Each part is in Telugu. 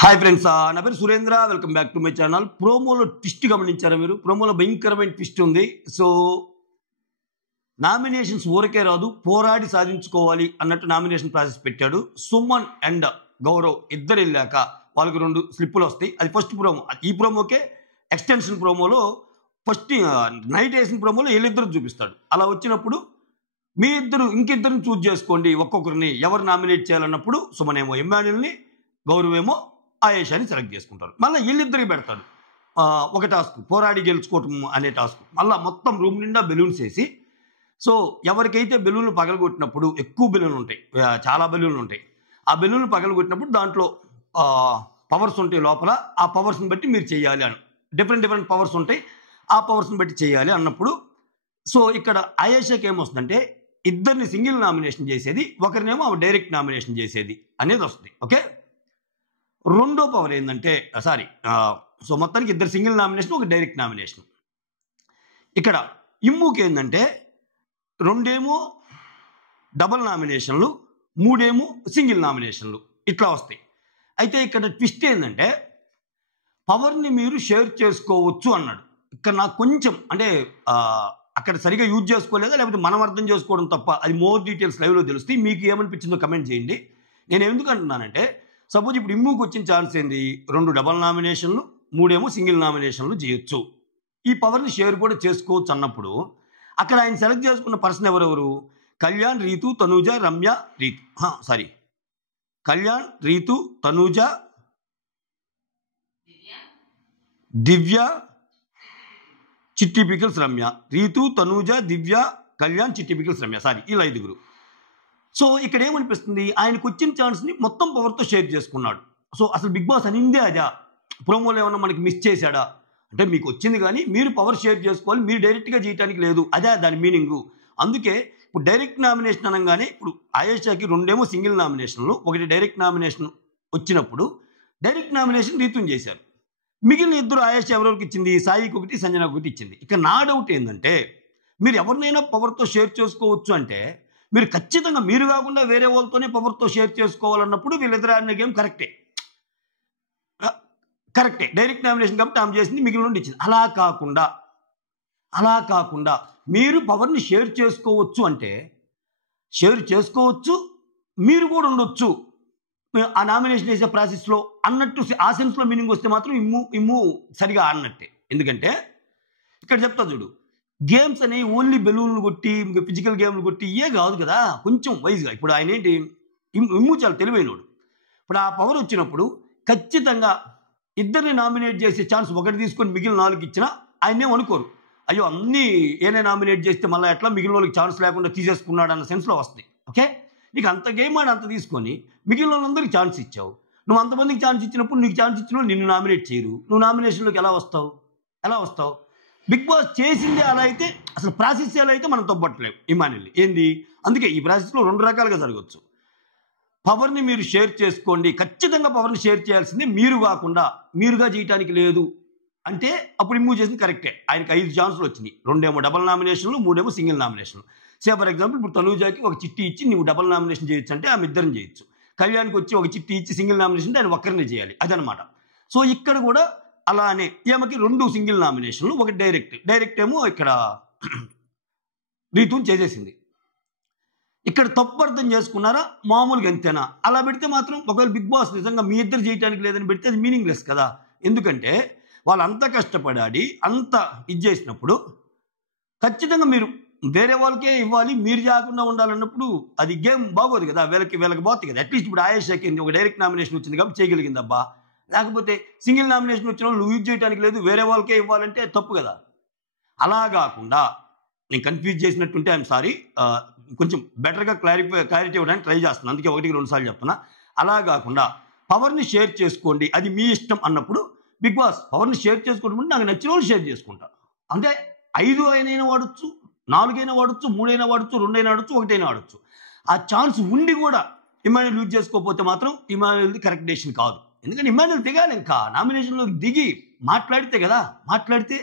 హాయ్ ఫ్రెండ్స్, నా పేరు Surendra. Welcome back to my channel. ప్రోమోలో ట్విస్ట్ గమనించారా మీరు? ప్రోమోలో భయంకరమైన ట్విస్ట్ ఉంది. సో నామినేషన్స్ ఊరకే రాదు, పోరాడి సాధించుకోవాలి అన్నట్టు నామినేషన్ ప్రాసెస్ పెట్టాడు. సుమన్ అండ్ గౌరవ్ ఇద్దరు వెళ్ళాక వాళ్ళకి 2 స్లిప్పులు వస్తాయి. అది ఫస్ట్ ప్రోమో. ఈ ప్రోమోకే ఎక్స్టెన్షన్ ప్రోమోలో ఫస్ట్ నైట్ వేసిన ప్రోమోలో వీళ్ళిద్దరు చూపిస్తాడు. అలా వచ్చినప్పుడు మీ ఇద్దరు ఇంకిద్దరిని చూజ్ చేసుకోండి, ఒక్కొక్కరిని ఎవరు నామినేట్ చేయాలన్నప్పుడు సుమన్ ఏమో ఇమ్మాన్యుల్ని, గౌరవ్ ఏమో ఆయేషాని సెలెక్ట్ చేసుకుంటారు. మళ్ళీ వీళ్ళిద్దరికి పెడతాడు ఒక టాస్క్, పోరాడి గెలుచుకోవటం అనే టాస్క్. మళ్ళీ మొత్తం రూమ్ నిండా బెలూన్స్ వేసి, సో ఎవరికైతే బెలూన్లు పగలగొట్టినప్పుడు ఎక్కువ బెలూన్లు ఉంటాయి, చాలా బెలూన్లు ఉంటాయి, ఆ బెలూన్లు పగలగొట్టినప్పుడు దాంట్లో పవర్స్ ఉంటాయి లోపల. ఆ పవర్స్ని బట్టి మీరు చేయాలి అని, డిఫరెంట్ పవర్స్ ఉంటాయి, ఆ పవర్స్ని బట్టి చేయాలి అన్నప్పుడు. సో ఇక్కడ ఆయేషాకి ఏమొస్తుందంటే ఇద్దరిని సింగిల్ నామినేషన్ చేసేది, ఒకరినేమో డైరెక్ట్ నామినేషన్ చేసేది అనేది వస్తుంది. ఓకే, రెండో పవర్ ఏంటంటే సో మొత్తానికి ఇద్దరు సింగిల్ నామినేషన్, ఒక డైరెక్ట్ నామినేషన్. ఇక్కడ ఇమ్ముకి ఏంటంటే 2 డబల్ నామినేషన్లు, 3 సింగిల్ నామినేషన్లు ఇట్లా వస్తాయి. అయితే ఇక్కడ ట్విస్ట్ ఏంటంటే పవర్ని మీరు షేర్ చేసుకోవచ్చు అన్నాడు. ఇక్కడ నాకు కొంచెం అంటే అక్కడ సరిగా యూజ్ చేసుకోలేదా లేకపోతే మనం అర్థం చేసుకోవడం తప్ప, అది మోర్ డీటెయిల్స్ లైవ్లో తెలుస్తాయి. మీకు ఏమనిపించిందో కమెంట్ చేయండి. నేను ఎందుకు అంటున్నానంటే, సపోజ్ ఇప్పుడు ఇమ్ముకి వచ్చిన ఛాన్స్ ఏంది, 2 డబల్ నామినేషన్లు, 3 సింగిల్ నామినేషన్లు చేయొచ్చు. ఈ పవర్ని షేర్ కూడా చేసుకోవచ్చు అన్నప్పుడు అక్కడ ఆయన సెలెక్ట్ చేసుకున్న పర్సన్ ఎవరెవరు? కళ్యాణ్, రీతు, తనూజ, రమ్య, కళ్యాణ్, రీతు, తనూజ, దివ్య, చిట్టి పికిల్స్, రమ్య. రీతు, తనూజ, దివ్య, కళ్యాణ్, చిట్టి పికిల్స్, రమ్య. వీళ్ళ 5. సో ఇక్కడ ఏమనిపిస్తుంది, ఆయనకు వచ్చిన ఛాన్స్ని మొత్తం పవర్తో షేర్ చేసుకున్నాడు. సో అసలు బిగ్ బాస్ అనిందే అదా? ప్రోమోలో ఏమన్నా మనకి మిస్ చేశాడా? అంటే మీకు వచ్చింది కానీ మీరు పవర్ షేర్ చేసుకోవాలి, మీరు డైరెక్ట్గా చేయడానికి లేదు, అదే దాని మీనింగు. అందుకే ఇప్పుడు డైరెక్ట్ నామినేషన్ అనగానే ఇప్పుడు ఆయేషాకి 2 సింగిల్ నామినేషన్లు, 1 డైరెక్ట్ నామినేషన్ వచ్చినప్పుడు డైరెక్ట్ నామినేషన్ రీతుని చేశారు. మిగిలిన 2 ఆయేషా ఎవరెవరికి ఇచ్చింది? సాయికి 1, సంజనాకి 1 ఇచ్చింది. ఇక నా డౌట్ ఏంటంటే, మీరు ఎవరినైనా పవర్తో షేర్ చేసుకోవచ్చు అంటే మీరు ఖచ్చితంగా మీరు కాకుండా వేరే వాళ్ళతోనే పవర్తో షేర్ చేసుకోవాలన్నప్పుడు వీళ్ళిద్దరు ఆడిన గేమ్ కరెక్టే. డైరెక్ట్ నామినేషన్ కాబట్టి ఆమె చేసింది, మిగిలిన ఇచ్చింది. అలా కాకుండా మీరు పవర్ని షేర్ చేసుకోవచ్చు అంటే షేర్ చేసుకోవచ్చు, మీరు కూడా ఉండొచ్చు ఆ నామినేషన్ వేసే ప్రాసెస్లో అన్నట్టు ఆ సెన్స్లో మీనింగ్ వస్తే మాత్రం ఇమ్ము సరిగా ఆడినట్టే. ఎందుకంటే ఇక్కడ చెప్తా చూడు, గేమ్స్ అనేవి ఓన్లీ బెలూన్లు కొట్టి ఫిజికల్ గేమ్లు కొట్టి ఇవే కాదు కదా, కొంచెం వైజ్గా. ఇప్పుడు ఆయన ఏంటి, ఇమ్ము చాలా తెలివైనోడు. ఇప్పుడు ఆ పవర్ వచ్చినప్పుడు ఖచ్చితంగా ఇద్దరిని నామినేట్ చేసే ఛాన్స్ ఒకటి తీసుకొని మిగిలిన 4 ఇచ్చినా ఆయనేం అనుకోరు, అయ్యో అన్నీ ఏనే నామినేట్ చేస్తే మళ్ళీ ఎట్లా మిగిలిన వాళ్ళకి ఛాన్స్ లేకుండా తీసేసుకున్నాడు అన్న సెన్స్లో వస్తుంది. ఓకే, నీకు అంత గేమ్ ఆడి అంత తీసుకొని మిగిలిన వాళ్ళందరికీ ఛాన్స్ ఇచ్చావు. నువ్వు అంతమందికి ఛాన్స్ ఇచ్చినప్పుడు నీకు ఛాన్స్ ఇచ్చిన వాళ్ళు నిన్ను నామినేట్ చేయరు, నువ్వు నామినేషన్లోకి ఎలా వస్తావు? బిగ్ బాస్ చేసిందే అలా అయితే, అసలు ప్రాసెస్ ఎలా అయితే మనం తప్పట్లేము ఇమాన్యుల్ని. ఏంది, అందుకే ఈ ప్రాసెస్లో 2 రకాలుగా జరగవచ్చు. పవర్ని మీరు షేర్ చేసుకోండి, ఖచ్చితంగా పవర్ని షేర్ చేయాల్సిందే, మీరు కాకుండా మీరుగా చేయటానికి లేదు అంటే అప్పుడు ఇమ్ము చేసింది కరెక్టే. ఆయనకి 5 ఛాన్సులు వచ్చినాయి, 2 డబల్ నామినేషన్లు, 3 సింగిల్ నామినేషన్లు. ఫర్ ఎగ్జాంపుల్ ఇప్పుడు తనూజాకి 1 చిట్టి ఇచ్చి నువ్వు డబల్ నామినేషన్ చేయొచ్చు అంటే ఆమె ఇద్దరిని చేయొచ్చు. కళ్యాణ్కి వచ్చి 1 చిట్టి ఇచ్చి సింగిల్ నామినేషన్ అంటే ఆయన ఒక్కరినే చేయాలి, అదనమాట. సో ఇక్కడ కూడా అలానే ఈమెకి 2 సింగిల్ నామినేషన్లు, 1 డైరెక్ట్ ఏమో ఇక్కడ రీతుని చేసేసింది. ఇక్కడ తప్పు అర్థం చేసుకున్నారా? మామూలుగా అంతేనా? అలా పెడితే మాత్రం ఒకవేళ బిగ్ బాస్ నిజంగా మీ ఇద్దరు చేయడానికి లేదని పెడితే అది మీనింగ్లెస్ కదా. ఎందుకంటే వాళ్ళు అంత కష్టపడాడి అంత ఇది చేసినప్పుడు ఖచ్చితంగా మీరు వేరే వాళ్ళకే ఇవ్వాలి, మీరు చేయకుండా ఉండాలన్నప్పుడు అది గేమ్ బాగోదు కదా, వీళ్ళకి బాగుంది కదా. అట్లీస్ట్ ఇప్పుడు ఆయేషాకి 1 డైరెక్ట్ నామినేషన్ వచ్చింది కాబట్టి చేయగలిగింది అబ్బా. లేకపోతే సింగిల్ నామినేషన్ వచ్చిన వాళ్ళు నువ్వు యూజ్ చేయడానికి లేదు, వేరే వాళ్ళకే ఇవ్వాలంటే తప్పు కదా. అలా కాకుండా నేను కన్ఫ్యూజ్ చేసినట్టుంటే ఐఎమ్ సారీ, కొంచెం బెటర్గా క్లారిటీ ఇవ్వడానికి ట్రై చేస్తున్నాను, అందుకే 1-2 సార్లు చెప్తున్నా. అలా కాకుండా పవర్ని షేర్ చేసుకోండి, అది మీ ఇష్టం అన్నప్పుడు బిగ్ బాస్ పవర్ని షేర్ చేసుకోవడం నాకు నచ్చిన వాళ్ళు షేర్ చేసుకుంటా. అంటే 5 అయినా వాడచ్చు, 4 అయినా వాడచ్చు, 3 అయినా వాడచ్చు, 2 అయినా వాడచ్చు, 1 అయినా వాడచ్చు. ఆ ఛాన్స్ ఉండి కూడా ఇమాన్యుల్ యూజ్ చేసుకోకపోతే మాత్రం ఇమాన్యుల్ది కరెక్ట్ డెసిషన్ కాదు. ఎందుకంటే ఇమాన్యుల్ దిగాలి, ఇంకా నామినేషన్లోకి దిగి మాట్లాడితే కదా, మాట్లాడితే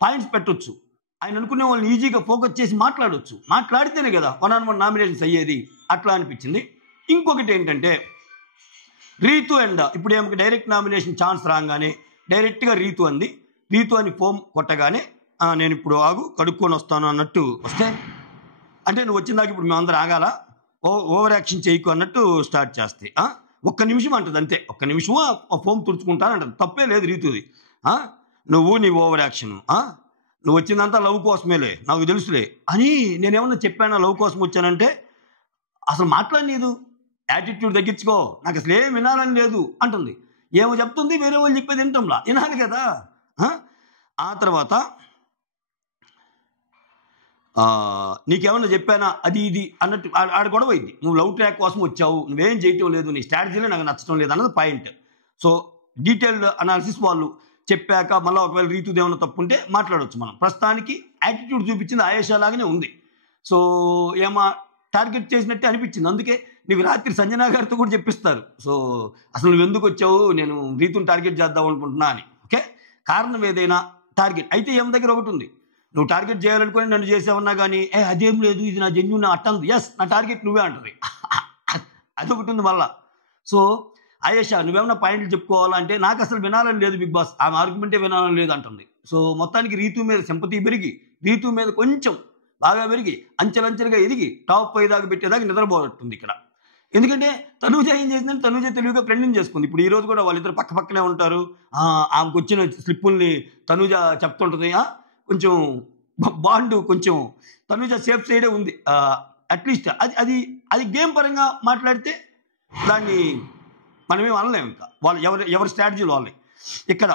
పాయింట్స్ పెట్టొచ్చు, ఆయన అనుకునే వాళ్ళని ఈజీగా ఫోకస్ చేసి మాట్లాడితేనే కదా 1-on-1 నామినేషన్స్ అయ్యేది. అట్లా అనిపించింది. ఇంకొకటి ఏంటంటే రీతు అండ్ ఇప్పుడు ఏమికి డైరెక్ట్ నామినేషన్ ఛాన్స్ రాగానే డైరెక్ట్గా రీతు అంది. రీతు అని ఫోమ్ కొట్టగానే నేను ఇప్పుడు ఆగు కడుక్కొని వస్తాను అన్నట్టు వస్తే, అంటే నువ్వు వచ్చిన దాకా ఇప్పుడు మేమందరం ఆగాల, ఓవర్ యాక్షన్ చేయకు అన్నట్టు స్టార్ట్ చేస్తే ఒక్క నిమిషం అంటుంది అంతే. ఒక్క నిమిషము ఆ ఫోమ్ తుడుచుకుంటాను అంటుంది. తప్పే లేదు రీతుది. నువ్వు నీ ఓవర్ యాక్షన్, నువ్వు వచ్చిందంతా లవ్ కోసమేలే, నాకు తెలుసులే అని నేనేమన్నా చెప్పాను లవ్ కోసం వచ్చానంటే, అసలు మాట్లాడలేదు, యాటిట్యూడ్ తగ్గించుకో, నాకు అసలు ఏం వినాలని లేదు అంటుంది. ఏమో చెప్తుంది, వేరే వాళ్ళు చెప్పేది వింటంలా, వినాలి కదా. ఆ తర్వాత నీకేమన్నా చెప్పానా అది ఇది అన్నట్టు ఆడ గొడవ అయింది. నువ్వు లవ్ ట్రాక్ కోసం వచ్చావు, నువ్వేం చేయటం లేదు, నీ స్ట్రాటజీలో నాకు నచ్చడం లేదు అన్నది పాయింట్. సో డీటెయిల్డ్ అనాలిసిస్ వాళ్ళు చెప్పాక మళ్ళీ ఒకవేళ రీతుదేమన్నా తప్పు ఉంటే మాట్లాడవచ్చు మనం. ప్రస్తుతానికి యాటిట్యూడ్ చూపించింది ఆయేషా లాగానే ఉంది. సో ఏమా టార్గెట్ చేసినట్టే అనిపించింది. అందుకే నీకు రాత్రి సంజనా గారితో కూడా చెప్పిస్తారు, సో అసలు నువ్వు ఎందుకు వచ్చావు, నేను రీతుని టార్గెట్ చేద్దాం అనుకుంటున్నా అని. ఓకే, కారణం ఏదైనా టార్గెట్ అయితే ఏం దగ్గర ఒకటి ఉంది, నువ్వు టార్గెట్ చేయాలనుకుని నన్ను చేసావన్నా కానీ అదేం లేదు, ఇది నా జెన్యూన్ అట్టంది, ఎస్ నా టార్గెట్ నువ్వే అంటుంది. అదొకటి ఉంది మళ్ళా. సో ఆయేషా నువ్వేమన్నా పాయింట్లు చెప్పుకోవాలంటే నాకు అసలు వినాలని లేదు బిగ్ బాస్, ఆమె ఆర్గ్యుమెంటే వినాలని లేదు అంటుంది. సో మొత్తానికి రీతు మీద సింపతి పెరిగి, రీతు మీద కొంచెం బాగా పెరిగి అంచెలంచెలుగా ఎదిగి టాప్ 5 దాకా పెట్టేదాకా నిద్రపోతుంది ఇక్కడ. ఎందుకంటే తనూజ ఏం చేసిందంటే తనూజ తెలివిగా ఫ్రెండింగ్ చేసుకుంది. ఇప్పుడు ఈ రోజు కూడా వాళ్ళిద్దరు పక్క పక్కనే ఉంటారు. ఆమెకు వచ్చిన స్లిప్పుల్ని తనూజ చెప్తుంటుంది. కొంచెం బాండ్ కొంచెం తనూజ సేఫ్ సైడే ఉంది. అట్లీస్ట్ అది అది అది గేమ్ పరంగా మాట్లాడితే దాన్ని మనమేం అనలేము. ఇంకా వాళ్ళు ఎవరి స్ట్రాటజీలు వాళ్ళని. ఇక్కడ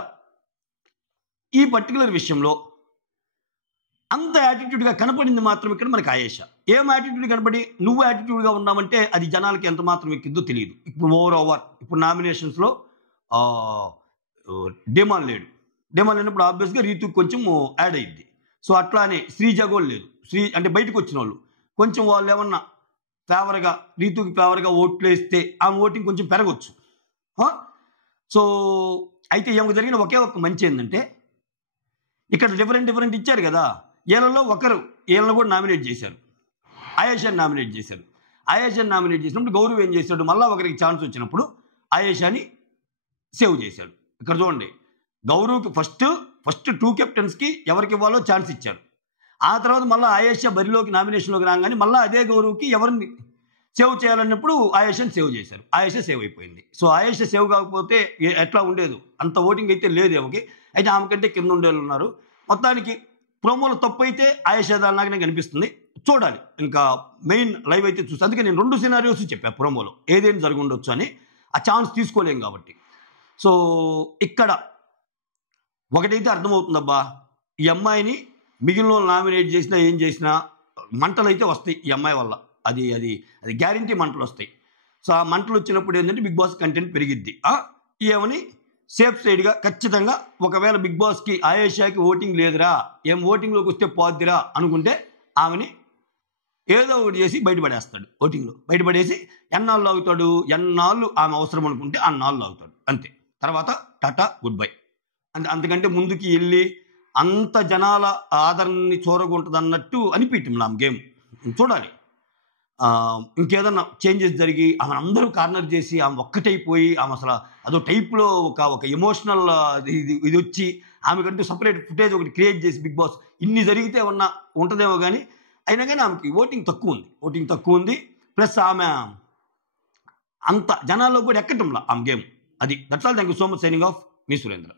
ఈ పర్టికులర్ విషయంలో అంత యాటిట్యూడ్గా కనపడింది మాత్రం ఇక్కడ మనకి ఆయేషా. ఏం యాటిట్యూడ్ కనపడి నువ్వు యాటిట్యూడ్గా ఉన్నామంటే అది జనాలకి ఎంత మాత్రం ఎక్కిద్దో తెలియదు. ఇప్పుడు ఓవర్ ఇప్పుడు నామినేషన్స్లో డిమాండ్ లేడు. డిమాండ్ లేనప్పుడు ఆబ్వియస్గా రీతుకి కొంచెం యాడ్ అయ్యిద్ది. సో అట్లానే శ్రీజ కూడా లేదు. అంటే బయటకు వచ్చిన వాళ్ళు కొంచెం వాళ్ళు ఏమన్నా ఫేవర్గా రీతుకి ఫేవర్గా ఓట్లు వేస్తే ఆమె ఓటింగ్ కొంచెం పెరగచ్చు. సో అయితే ఏమో జరిగిన ఒకే ఒక్క మంచి ఏంటంటే ఇక్కడ డిఫరెంట్ ఇచ్చారు కదా, వీళ్ళలో ఒకరు వీళ్ళని కూడా నామినేట్ చేశారు, ఆయేషాని నామినేట్ చేశారు. ఆయేషాని నామినేట్ చేసినప్పుడు గౌరవ్ ఏం చేశాడు, మళ్ళీ ఒకరికి ఛాన్స్ వచ్చినప్పుడు ఆయేషాని సేవ్ చేశాడు. ఇక్కడ చూడండి, గౌరవ్కి ఫస్ట్ 2 కెప్టెన్స్కి ఎవరికి ఇవ్వాలో ఛాన్స్ ఇచ్చారు. ఆ తర్వాత మళ్ళీ ఆయేషా బరిలోకి నామినేషన్లోకి రాగానే మళ్ళీ అదే గౌరవ్కి ఎవరిని సేవ్ చేయాలన్నప్పుడు ఆయేషాని సేవ్ చేశారు. ఆయేషా సేవ్ అయిపోయింది. సో ఆయేషా సేవ్ కాకపోతే ఎట్లా ఉండేది, అంత ఓటింగ్ అయితే లేదు ఏమకి. అయితే ఆమె కంటే కింద ఉండేళ్ళు ఉన్నారు. మొత్తానికి ప్రోమోలో తప్పు అయితే ఆయేషా దానిలాగానే కనిపిస్తుంది. చూడాలి, ఇంకా మెయిన్ లైవ్ అయితే చూసి. అందుకే నేను 2 సినారియోస్ చెప్పాను ప్రోమోలో, ఏదైనా జరిగి ఉండొచ్చు అని. ఆ ఛాన్స్ తీసుకోలేం కాబట్టి. సో ఇక్కడ ఒకటైతే అర్థమవుతుందబ్బా, ఈ అమ్మాయిని మిగిలిన నామినేట్ చేసినా ఏం చేసినా మంటలు అయితే వస్తాయి ఈ అమ్మాయి వల్ల. అది అది అది గ్యారంటీ మంటలు వస్తాయి. సో ఆ మంటలు వచ్చినప్పుడు ఏంటంటే బిగ్ బాస్ కంటెంట్ పెరిగిద్ది. ఏమని సేఫ్ సైడ్గా ఖచ్చితంగా ఒకవేళ బిగ్ బాస్కి ఆయేషాకి ఓటింగ్ లేదురా, ఏం ఓటింగ్లోకి వస్తే పోద్దిరా అనుకుంటే ఆమెని ఏదో ఒకటి చేసి బయటపడేస్తాడు. ఓటింగ్లో బయటపడేసి ఎన్నాళ్ళు అవుతాడు, ఎన్నాళ్ళు ఆమె అవసరం అనుకుంటే అన్నాళ్ళు అవుతాడు, అంతే. తర్వాత టాటా గుడ్ బై. అంతకంటే ముందుకి వెళ్ళి అంత జనాల ఆదరణని చూరగొంటుంది అన్నట్టు అనిపించింది ఆమె గేమ్. చూడాలి, ఇంకేదన్నా చేంజెస్ జరిగి ఆమె అందరూ కార్నర్ చేసి ఆమె ఒక్కటైపోయి ఆమె అసలు అదో టైప్లో ఒక ఎమోషనల్ ఇది వచ్చి ఆమెకంటూ సపరేట్ ఫుటేజ్ ఒకటి క్రియేట్ చేసి బిగ్ బాస్ ఇన్ని జరిగితే ఉంటుందేమో కానీ అయినా కానీ ఆమెకి ఓటింగ్ తక్కువ ఉంది. ప్లస్ ఆమె అంత జనాల్లో కూడా ఎక్కటంలా ఆమె గేమ్. అది that's all. Thank you so much. Signing off, me Surendra.